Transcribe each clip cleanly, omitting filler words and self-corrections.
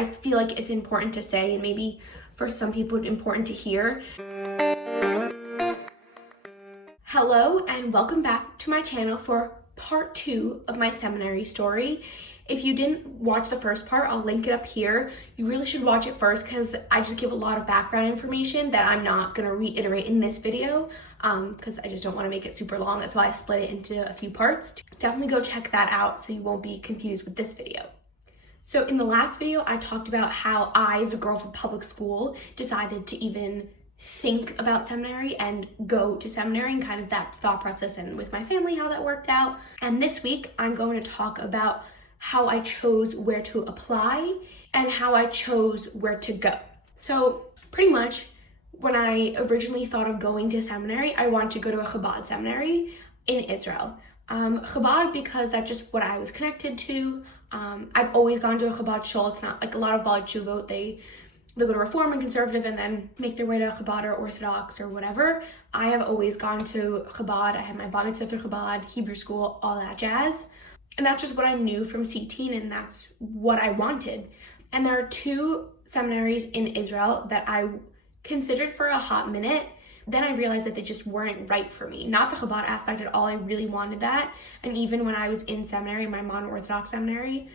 I feel like it's important to say, and maybe for some people it's important to hear. Hello and welcome back to my channel for part 2 of my seminary story. If you didn't watch the first part, I'll link it up here. You really should watch it first because I just give a lot of background information that I'm not going to reiterate in this video because I just don't want to make it super long. That's why I split it into a few parts. Definitely go check that out so you won't be confused with this video. So in the last video, I talked about how I, as a girl from public school, decided to even think about seminary and go to seminary and kind of that thought process, and with my family, how that worked out. And this week, I'm going to talk about how I chose where to apply and how I chose where to go. So pretty much when I originally thought of going to seminary, I wanted to go to a Chabad seminary in Israel. Chabad because that's just what I was connected to. I've always gone to a Chabad shul. It's not like a lot of Baalei Teshuvot, they go to Reform and Conservative and then make their way to Chabad or Orthodox or whatever. I have always gone to Chabad. I had my bar mitzvah through Chabad, Hebrew school, all that jazz. And that's just what I knew from CT, and that's what I wanted. And there are 2 seminaries in Israel that I considered for a hot minute. Then I realized that they just weren't right for me. Not the Chabad aspect at all. I really wanted that. And even when I was in seminary, my mono-Orthodox seminary,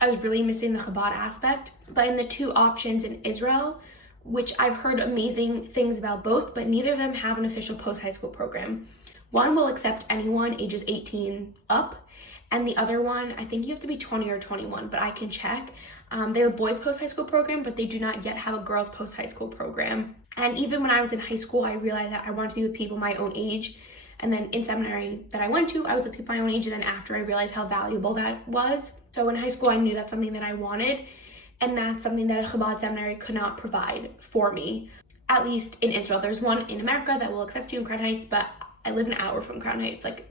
I was really missing the Chabad aspect. But in the 2 options in Israel, which I've heard amazing things about both, but neither of them have an official post-high school program. One will accept anyone ages 18 up, and the other one, I think you have to be 20 or 21, but I can check. They have a boys post-high school program, but they do not yet have a girls post-high school program. And even when I was in high school, I realized that I wanted to be with people my own age. And then in seminary that I went to, I was with people my own age. And then after, I realized how valuable that was. So in high school, I knew that's something that I wanted. And that's something that a Chabad seminary could not provide for me, at least in Israel. There's one in America that will accept you in Crown Heights, but I live an hour from Crown Heights. Like,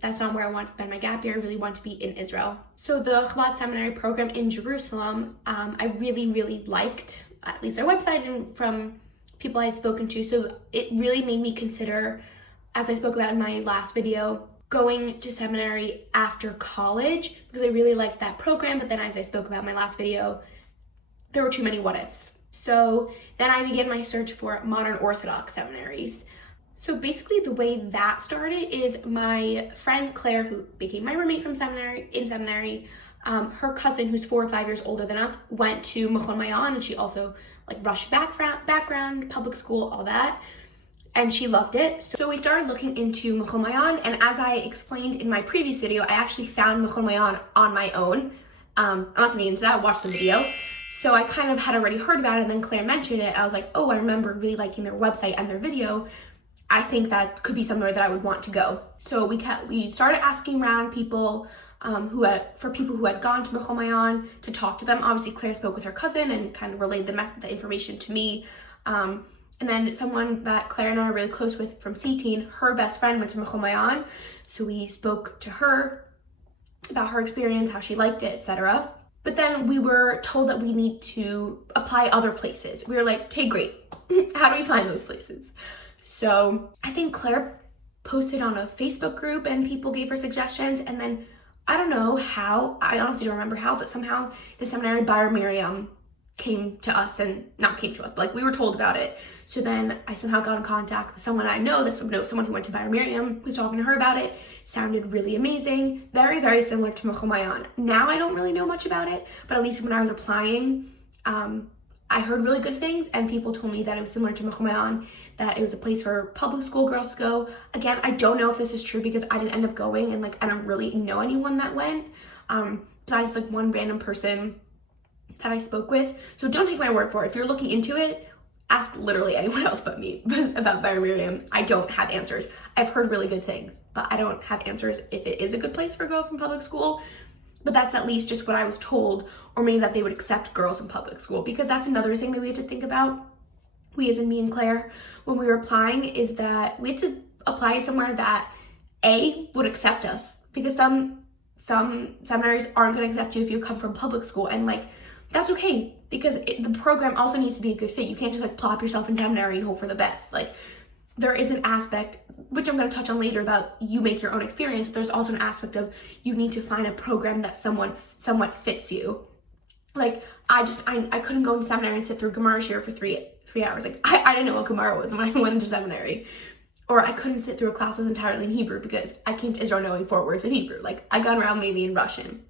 that's not where I want to spend my gap year. I really want to be in Israel. So the Chabad seminary program in Jerusalem, I really, really liked, at least their website and from people I had spoken to. So it really made me consider, as I spoke about in my last video, going to seminary after college because I really liked that program. But then as I spoke about in my last video, there were too many what ifs. So then I began my search for modern Orthodox seminaries. So basically the way that started is my friend Claire, who became my roommate from seminary, her cousin, who's 4 or 5 years older than us, went to Mechon Mayan, and she also like Russian background, public school, all that, and she loved it. So we started looking into Mechon Mayan, and as I explained in my previous video, I actually found Mechon Mayan on my own. I'm not gonna get into that, watch the video. So I kind of had already heard about it, and then Claire mentioned it. I was like, oh, I remember really liking their website and their video. I think that could be somewhere that I would want to go. So we started asking around people for people who had gone to Mechon Mayan to talk to them. Obviously, Claire spoke with her cousin and kind of relayed the information to me. And then someone that Claire and I are really close with from C-Teen, her best friend went to Mechon Mayan. So we spoke to her about her experience, how she liked it, etc. But then we were told that we need to apply other places. We were like, okay, great. How do we find those places? So I think Claire posted on a Facebook group and people gave her suggestions. And then I don't know how, I honestly don't remember how, but somehow the seminary Bar Miriam came to us, and not came to us, like we were told about it. So then I somehow got in contact with someone I know, someone who went to Bar Miriam, was talking to her about it. Sounded really amazing. Very, very similar to Mechon Mayan. Now I don't really know much about it, but at least when I was applying, I heard really good things, and people told me that it was similar to Mechon Mayan, that it was a place for public school girls to go. Again, I don't know if this is true because I didn't end up going, and like I don't really know anyone that went, besides like one random person that I spoke with. So don't take my word for it. If you're looking into it, ask literally anyone else but me about Bar Miriam. I don't have answers. I've heard really good things, but I don't have answers if it is a good place for a girl from public school. But that's at least just what I was told, or maybe that they would accept girls in public school, because that's another thing that we had to think about, we as in me and Claire, when we were applying, is that we had to apply somewhere that A, would accept us, because some seminaries aren't going to accept you if you come from public school, and like that's okay, because the program also needs to be a good fit. You can't just like plop yourself in seminary and hope for the best. Like there is an aspect, which I'm going to touch on later, about you make your own experience. There's also an aspect of you need to find a program that somewhat fits you. Like, I couldn't go into seminary and sit through Gemara shir for three hours. Like, I didn't know what Gemara was when I went into seminary. Or I couldn't sit through a class that was entirely in Hebrew because I came to Israel knowing 4 words of Hebrew. Like, I got around mainly in Russian.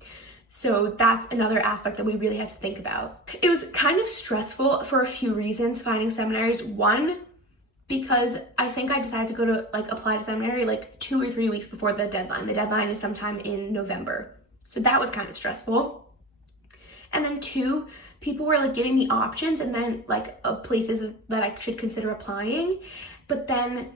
So that's another aspect that we really had to think about. It was kind of stressful for a few reasons finding seminaries. One, because I think I decided to go to, like, apply to seminary like 2 or 3 weeks before the deadline. The deadline is sometime in November. So that was kind of stressful. And then 2, people were like giving me options and then like places that I should consider applying. But then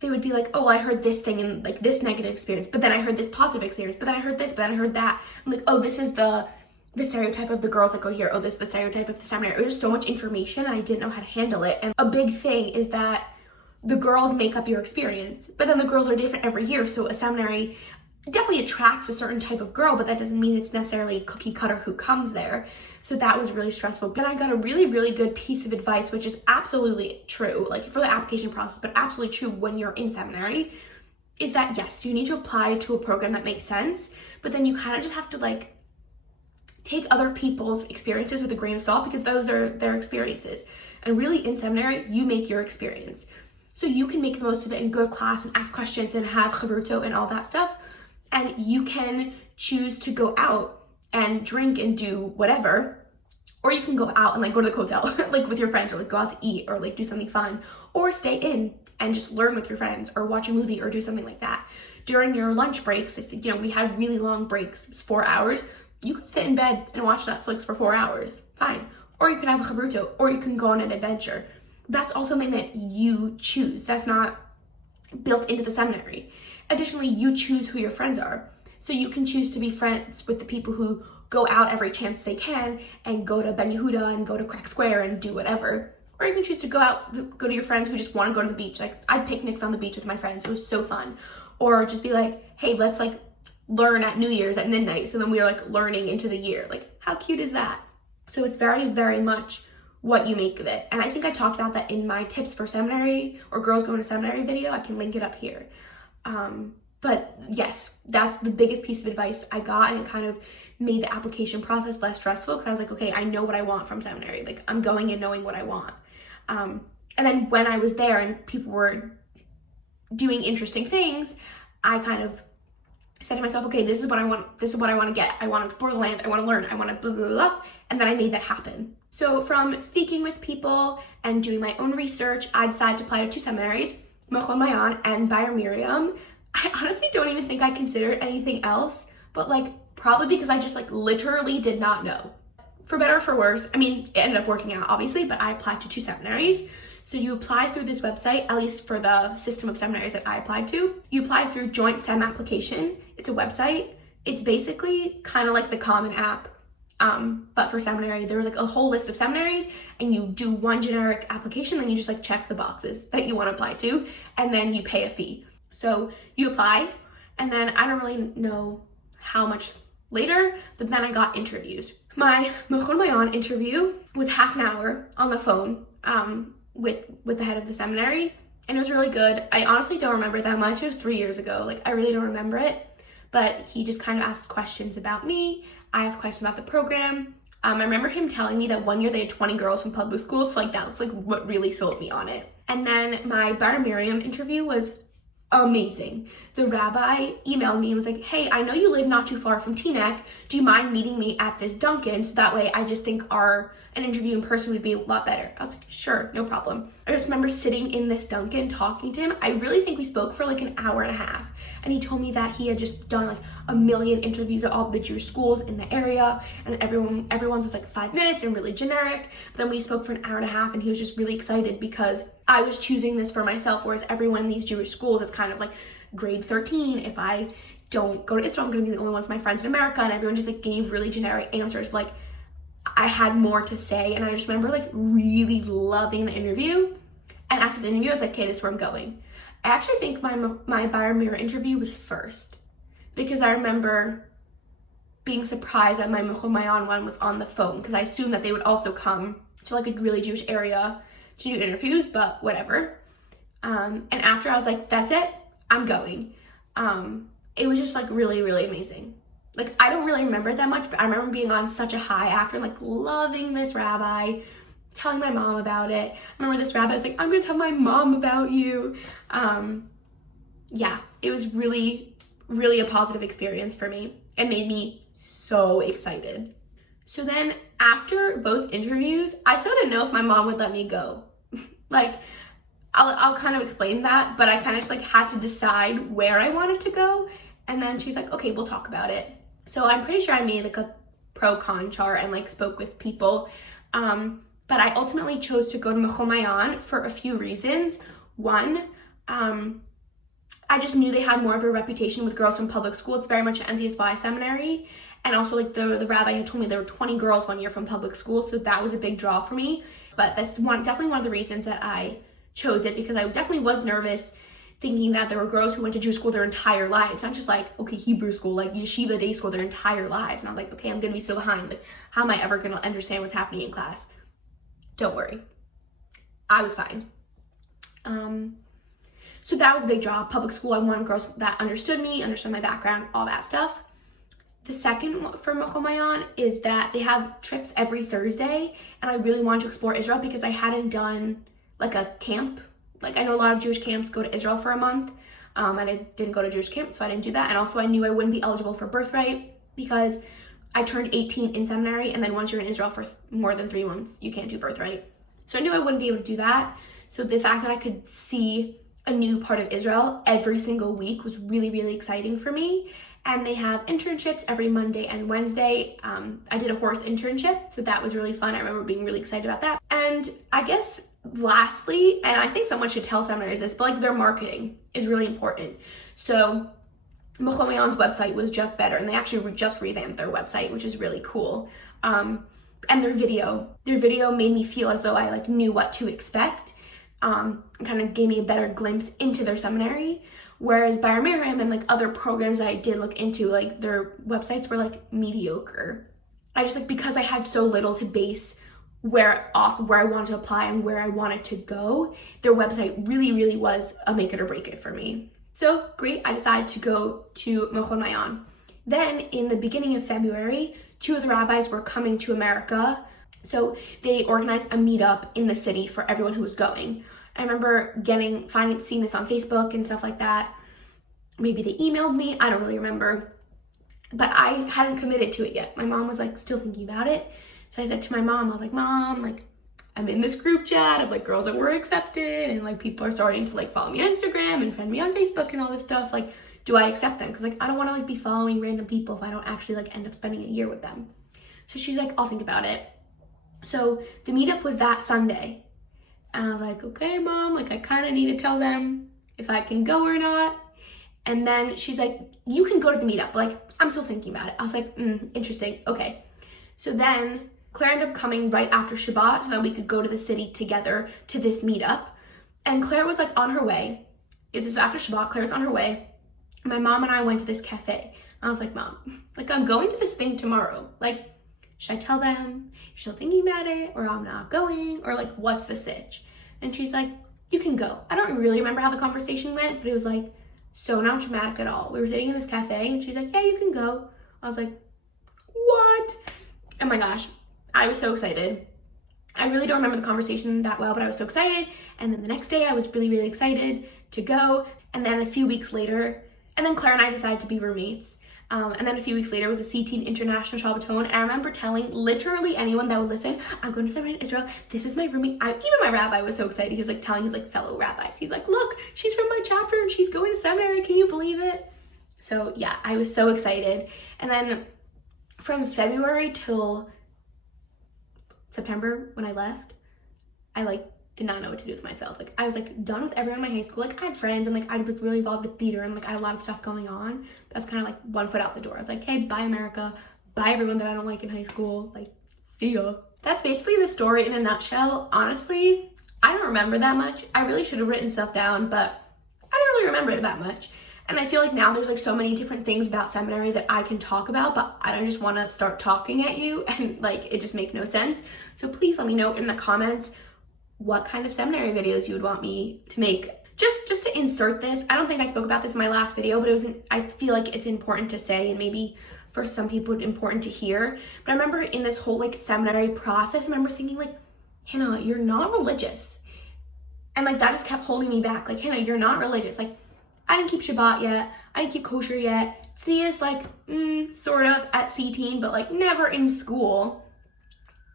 they would be like, oh, I heard this thing and like this negative experience, but then I heard this positive experience, but then I heard this, but then I heard that. I'm like, oh, this is the stereotype of the girls that go here. Oh, this is the stereotype of the seminary. It was so much information and I didn't know how to handle it. And a big thing is that the girls make up your experience, but then the girls are different every year. So a seminary definitely attracts a certain type of girl, but that doesn't mean it's necessarily cookie cutter who comes there. So that was really stressful. Then I got a really, really good piece of advice, which is absolutely true, like for the application process, but absolutely true when you're in seminary, is that yes, you need to apply to a program that makes sense, but then you kind of just have to like take other people's experiences with a grain of salt because those are their experiences. And really in seminary, you make your experience. So you can make the most of it and go to class and ask questions and have chavruto and all that stuff. And you can choose to go out and drink and do whatever, or you can go out and like go to the hotel like with your friends, or like go out to eat, or like do something fun, or stay in and just learn with your friends, or watch a movie, or do something like that. During your lunch breaks, if you know we had really long breaks, it was 4 hours, you could sit in bed and watch Netflix for 4 hours, fine. Or you can have a chabruto, or you can go on an adventure. That's all something that you choose. That's not built into the seminary. Additionally, you choose who your friends are. So you can choose to be friends with the people who go out every chance they can and go to Ben Yehuda and go to Crack Square and do whatever. Or you can choose to go to your friends who just want to go to the beach. Like, I had picnics on the beach with my friends. It was so fun. Or just be like, hey, let's like learn at New Year's at midnight. So then we were like learning into the year. Like, how cute is that? So it's very, very much what you make of it. And I think I talked about that in my tips for seminary or girls going to seminary video. I can link it up here. But yes, that's the biggest piece of advice I got, and it kind of made the application process less stressful because I was like, okay, I know what I want from seminary. Like, I'm going in knowing what I want. And then when I was there and people were doing interesting things, I kind of said to myself, okay, this is what I want. This is what I want to get. I want to explore the land. I want to learn. I want to blah, blah, blah, blah. And then I made that happen. So from speaking with people and doing my own research, I decided to apply to 2 seminaries, Mechon Mayan and Bayer Miriam. I honestly don't even think I considered anything else, but like probably because I just like literally did not know. For better or for worse, I mean, it ended up working out obviously, but I applied to 2 seminaries. So you apply through this website, at least for the system of seminaries that I applied to. You apply through Joint Sem Application. It's a website. It's basically kind of like the Common App, but for seminary. There's like a whole list of seminaries, and you do one generic application, then you just like check the boxes that you want to apply to, and then you pay a fee. So you apply, and then I don't really know how much later, but then I got interviews. My Mechon Mayan interview was half an hour on the phone with the head of the seminary, and it was really good. I honestly don't remember it that much. It was 3 years ago. Like, I really don't remember it, but he just kind of asked questions about me. I asked questions about the program. I remember him telling me that one year they had 20 girls from public schools, so like that was like what really sold me on it. And then my Bar Miriam interview was amazing. The rabbi emailed me and was like, hey, I know you live not too far from Teaneck. Do you mind meeting me at this Dunkin'? So that way I just think an interview in person would be a lot better. I was like, sure, no problem. I just remember sitting in this Dunkin' talking to him. I really think we spoke for like an hour and a half. And he told me that he had just done like a million interviews at all the Jewish schools in the area. And everyone's was like 5 minutes and really generic. But then we spoke for an hour and a half, and he was just really excited because I was choosing this for myself, whereas everyone in these Jewish schools is kind of like grade 13. If I don't go to Israel, I'm gonna be the only ones my friends in America, and everyone just like gave really generic answers. But, like, I had more to say, and I just remember like really loving the interview. And after the interview, I was like, okay, this is where I'm going. I actually think my Bayer Mirror interview was first, because I remember being surprised that my Mechon Mayan one was on the phone, because I assumed that they would also come to like a really Jewish area to do interviews, but whatever. And after, I was like, that's it, I'm going. It was just like really, really amazing. Like, I don't really remember it that much, but I remember being on such a high after, like, loving this rabbi, telling my mom about it. I remember this rabbi was like, I'm gonna tell my mom about you. Yeah, it was really, really a positive experience for me. It made me so excited. So then after both interviews, I still didn't know if my mom would let me go. Like, I'll kind of explain that, but I kind of just like had to decide where I wanted to go. And then she's like, okay, we'll talk about it. So I'm pretty sure I made like a pro-con chart and like spoke with people. But I ultimately chose to go to Mechomayan for a few reasons. One, I just knew they had more of a reputation with girls from public school. It's very much an NCSY seminary. And also like the rabbi had told me there were 20 girls one year from public school. So that was a big draw for me. But that's definitely one of the reasons that I chose it, because I definitely was nervous thinking that there were girls who went to Jewish school their entire lives, not just like, okay, Hebrew school, like yeshiva day school their entire lives. And I was like, okay, I'm gonna be so behind. Like, how am I ever gonna understand what's happening in class? Don't worry, I was fine. So that was a big draw. Public school, I wanted girls that understood me, understood my background, all that stuff. The second one for Mechomayan is that they have trips every Thursday, and I really wanted to explore Israel because I hadn't done like a camp. Like, I know a lot of Jewish camps go to Israel for a month, and I didn't go to Jewish camp, so I didn't do that. And also I knew I wouldn't be eligible for birthright because I turned 18 in seminary, and then once you're in Israel for more than 3 months, you can't do birthright. So I knew I wouldn't be able to do that. So the fact that I could see a new part of Israel every single week was really, really exciting for me. And they have internships every Monday and Wednesday. I did a horse internship, so that was really fun. I remember being really excited about that. And I guess lastly, and I think someone should tell seminaries this, but like their marketing is really important. So Mechomayan's website was just better, and they actually just revamped their website, which is really cool. And their video made me feel as though I like knew what to expect. And kind of gave me a better glimpse into their seminary. Whereas Bar Miriam and like other programs that I did look into, like their websites were like mediocre. I just like, because I had so little to base where I wanted to apply and where I wanted to go, their website really, really was a make it or break it for me. So great, I decided to go to Mechomayan. Then in the beginning of February, 2 of the rabbis were coming to America. So they organized a meetup in the city for everyone who was going. I remember seeing this on Facebook and stuff like that. Maybe they emailed me, I don't really remember. But I hadn't committed to it yet. My mom was like still thinking about it. So I said to my mom, I was like, Mom, like I'm in this group chat of like girls that were accepted, and like people are starting to like follow me on Instagram and friend me on Facebook and all this stuff. Like, do I accept them? Because like I don't want to like be following random people if I don't actually like end up spending a year with them. So she's like, I'll think about it. So the meetup was that Sunday. And I was like, okay, Mom, like I kind of need to tell them if I can go or not. And then she's like, you can go to the meetup. Like, I'm still thinking about it. I was like, interesting, okay. So then Claire ended up coming right after Shabbat so that we could go to the city together to this meetup. And Claire was like on her way. It was after Shabbat, Claire's on her way. My mom and I went to this cafe. I was like, Mom, like I'm going to this thing tomorrow. Like, should I tell them you're still thinking about it, or I'm not going, or like what's the sitch? And she's like, you can go. I don't really remember how the conversation went, but it was like so not dramatic at all. We were sitting in this cafe and she's like, yeah, you can go. I was like, what? Oh my gosh, I was so excited. I really don't remember the conversation that well, but I was so excited. And then the next day I was really, really excited to go. And then a few weeks later, and then Claire and I decided to be roommates. And then a few weeks later was a CT International Shabbaton. And I remember telling literally anyone that would listen, I'm going to seminary in Israel. This is my roomie. Even my rabbi was so excited. He was like telling his like fellow rabbis. He's like, look, she's from my chapter and she's going to seminary. Can you believe it? So yeah, I was so excited. And then from February till September when I left, I like did not know what to do with myself. Like I was like done with everyone in my high school. Like I had friends and like I was really involved with theater and like I had a lot of stuff going on. That's kind of like one foot out the door. I was like, hey, bye America, bye everyone that I don't like in high school. Like, see ya. That's basically the story in a nutshell. Honestly, I don't remember that much. I really should have written stuff down, but I don't really remember it that much. And I feel like now there's like so many different things about seminary that I can talk about, but I don't just want to start talking at you and like it just makes no sense. So please let me know in the comments what kind of seminary videos you would want me to make. Just to insert this, I don't think I spoke about this in my last video, but I feel like it's important to say and maybe for some people important to hear. But I remember in this whole like seminary process, I remember thinking like, Hannah, you're not religious. And like that just kept holding me back. Like, Hannah, you're not religious. Like, I didn't keep Shabbat yet. I didn't keep kosher yet. Tznius, like, sort of at C-teen, but like never in school.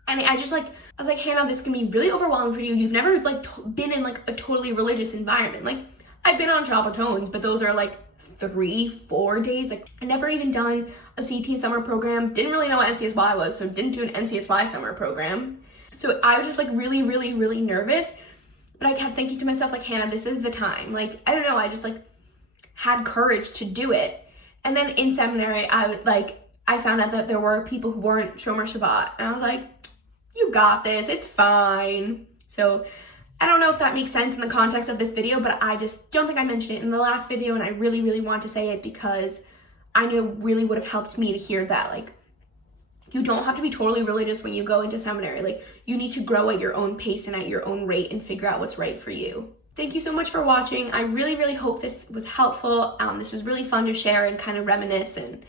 And I was like, Hannah, this can be really overwhelming for you. You've never like been in like a totally religious environment. Like, I've been on Shabbatons, but those are like 3-4 days. Like, I never even done a CT summer program. Didn't really know what NCSY was, so didn't do an NCSY summer program. So I was just like really, really, really nervous. But I kept thinking to myself, like, Hannah, this is the time. Like, I don't know, I just like had courage to do it. And then in seminary, I found out that there were people who weren't Shomer Shabbat. And I was like, you got this, it's fine. So I don't know if that makes sense in the context of this video, but I just don't think I mentioned it in the last video, and I really, really want to say it because I know it really would have helped me to hear that. Like, you don't have to be totally religious when you go into seminary. Like, you need to grow at your own pace and at your own rate and figure out what's right for you. Thank you so much for watching. I really, really hope this was helpful. This was really fun to share and kind of reminisce and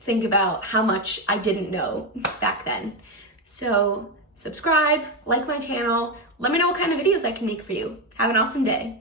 think about how much I didn't know back then. So subscribe, like my channel, let me know what kind of videos I can make for you. Have an awesome day.